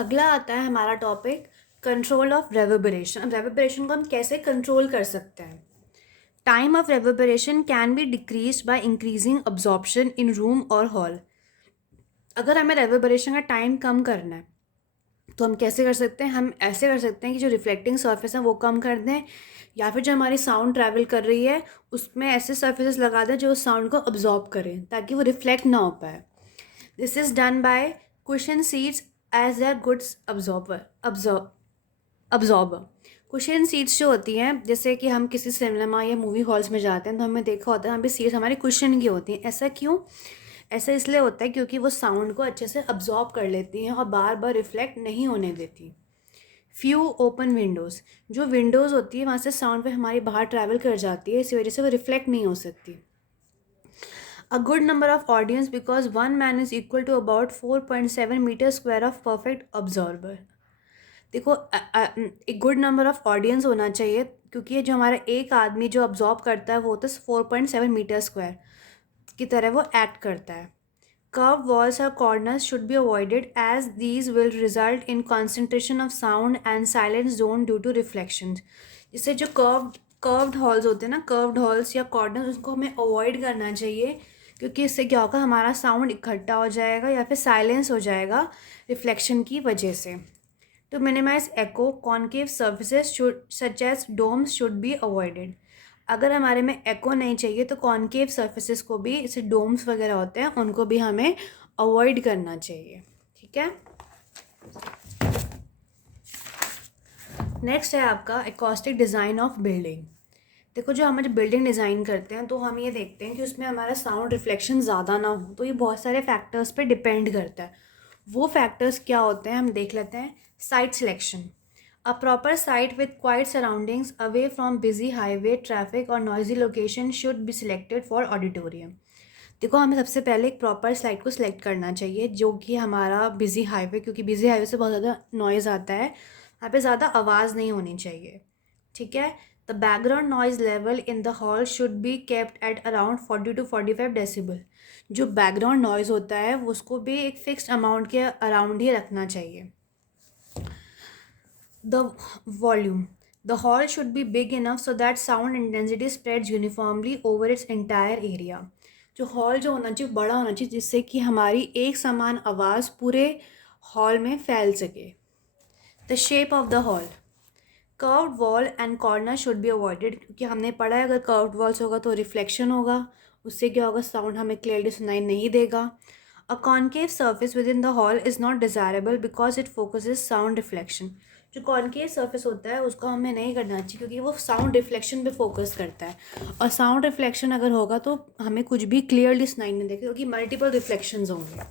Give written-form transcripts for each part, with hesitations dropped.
अगला आता है हमारा टॉपिक कंट्रोल ऑफ रेवर्बरेशन। अब रेवर्बरेशन को हम कैसे कंट्रोल कर सकते हैं? Time of reverberation can be decrease by increasing absorption in room और हॉल। अगर हमें रेवर्बरेशन का टाइम कम करना है तो हम कैसे कर सकते हैं? हम ऐसे कर सकते हैं कि जो रिफ्लेक्टिंग सर्फेस है वो कम कर दें, या फिर जो हमारी साउंड ट्रैवल कर रही है उसमें ऐसे सर्फेसेस लगा दें जो उस साउंड को अब्जॉर्ब करें ताकि वो रिफ्लेक्ट ना हो पाए। This is done by cushion seats as their goods absorber. Cushion seats जो होती हैं, जैसे कि हम किसी सिनेमा या मूवी हॉल्स में जाते हैं तो हमें देखा होता है वहाँ पे सीट्स हमारी कुशन की होती हैं। ऐसा क्यों? ऐसा इसलिए होता है क्योंकि वो साउंड को अच्छे से अब्जॉर्ब कर लेती हैं और बार बार रिफ्लेक्ट नहीं होने देती। फ्यू ओपन विंडोज़, जो विंडोज़ होती है वहाँ से साउंड पे हमारी बाहर ट्रैवल कर जाती है, इसी वजह से वो रिफ्लेक्ट नहीं हो सकती। A good number of audience because one man is equal to about 4.7 metre square of perfect absorber. देखो एक गुड नंबर ऑफ ऑडियंस होना चाहिए क्योंकि ये जो हमारा एक आदमी जो ऑब्जॉर्ब करता है वो होता है 4.7 मीटर स्क्वायर की तरह वो एक्ट करता है। कर्व वॉल्स और corners should be avoided as these will result in concentration of sound and silence zone due to reflection. जिससे जो कर्व्ड हॉल्स होते हैं ना, कर्व्ड हॉल्स या कॉर्नर्स, उसको हमें अवॉइड करना चाहिए क्योंकि इससे क्या होगा, हमारा साउंड इकट्ठा हो जाएगा या फिर साइलेंस हो जाएगा रिफ्लेक्शन की वजह से। To minimize echo, concave surfaces such as domes should be avoided. अगर हमारे में एको नहीं चाहिए तो कॉनकेव सर्फेसेस को भी, जैसे डोम्स वगैरह होते हैं, उनको भी हमें अवॉइड करना चाहिए। ठीक है। नेक्स्ट है आपका एकॉस्टिक डिज़ाइन ऑफ बिल्डिंग। देखो, जो हम जब बिल्डिंग डिज़ाइन करते हैं तो हम ये देखते हैं कि उसमें हमारा साउंड रिफ्लेक्शन ज़्यादा ना हो, तो ये बहुत सारे फैक्टर्स पे डिपेंड करता है। वो फैक्टर्स क्या होते हैं हम देख लेते हैं। Site selection, a proper site with quiet surroundings away from busy highway traffic और noisy location should be selected for auditorium. देखो, हमें सबसे पहले एक प्रॉपर साइट को सिलेक्ट करना चाहिए जो कि हमारा बिजी हाईवे, क्योंकि बिजी हाईवे से बहुत ज़्यादा नॉइज़ आता है, यहाँ पे ज़्यादा आवाज़ नहीं होनी चाहिए। ठीक है। The background noise level in the hall should be kept at around 40 to 45 decibel. जो बैकग्राउंड नॉइज़ होता है उसको भी एक फिक्स्ड अमाउंट के अराउंड ही रखना चाहिए। The volume, the hall should be big enough so that sound intensity spreads uniformly over its entire area. जो हॉल जो होना चाहिए बड़ा होना चाहिए जिससे कि हमारी एक समान आवाज़ पूरे हॉल में फैल सके। The shape of the hall, curved wall and corner should be avoided, क्योंकि हमने पढ़ा है अगर कर्व्ड वॉल्स होगा तो रिफ्लेक्शन होगा, उससे क्या होगा, साउंड हमें क्लियरली सुनाई नहीं देगा। A concave surface with in the hall is not desirable because it focuses sound reflection. जो कॉनकेव सर्फेस होता है उसको हमें नहीं करना चाहिए क्योंकि वो साउंड रिफ्लेक्शन पे फोकस करता है, और साउंड रिफ्लेक्शन अगर होगा तो हमें कुछ भी क्लियरली सुनाई नहीं देगा क्योंकि मल्टीपल रिफ्लेक्शंस होंगे।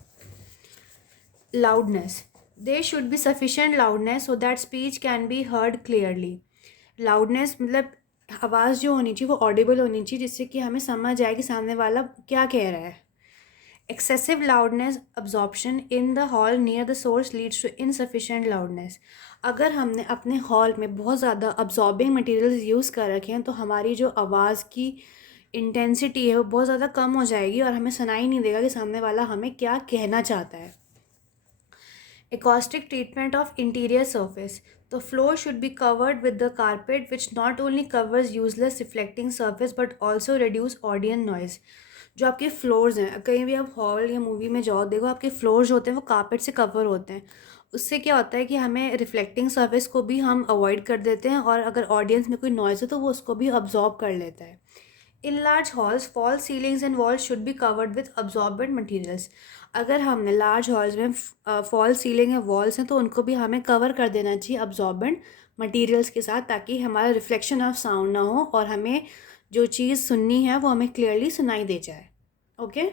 Loudness, there should be sufficient loudness so that speech can be heard clearly. Loudness मतलब आवाज़ जो होनी चाहिए वो ऑडिबल होनी चाहिए जिससे कि हमें समझ आए कि सामने वाला क्या कह रहा है। Excessive loudness absorption in the hall near the source leads to insufficient loudness. अगर हमने अपने हॉल में बहुत ज़्यादा अब्जॉर्बिंग मटेरियल्स यूज़ कर रखे हैं तो हमारी जो आवाज़ की इंटेंसिटी है वो बहुत ज़्यादा कम हो जाएगी और हमें सुनाई नहीं देगा कि सामने वाला हमें क्या कहना चाहता है। Acoustic treatment of interior surface. The floor should be covered with the carpet which not only covers useless reflecting surface but also reduce audience noise. जो आपके फ्लोर्स हैं, कहीं भी आप हॉल या मूवी में जाओ देखो आपके फ्लोर्स होते हैं वो कारपेट से कवर होते हैं। उससे क्या होता है कि हमें रिफ्लेक्टिंग सर्फेस को भी हम अवॉइड कर देते हैं और अगर ऑडियंस में कोई नॉइज़ है तो वो उसको भी अब्जॉर्ब कर लेता है। In large halls fall ceilings and walls should be covered with absorbent materials. अगर हमने लार्ज हॉल्स में फॉल सीलिंग या वॉल्स हैं तो उनको भी हमें कवर कर देना चाहिए अब्जॉर्बेंट मटेरियल्स के साथ, ताकि हमारा रिफ्लेक्शन ऑफ साउंड ना हो और हमें जो चीज़ सुननी है वो हमें क्लियरली सुनाई दे जाए। ओके।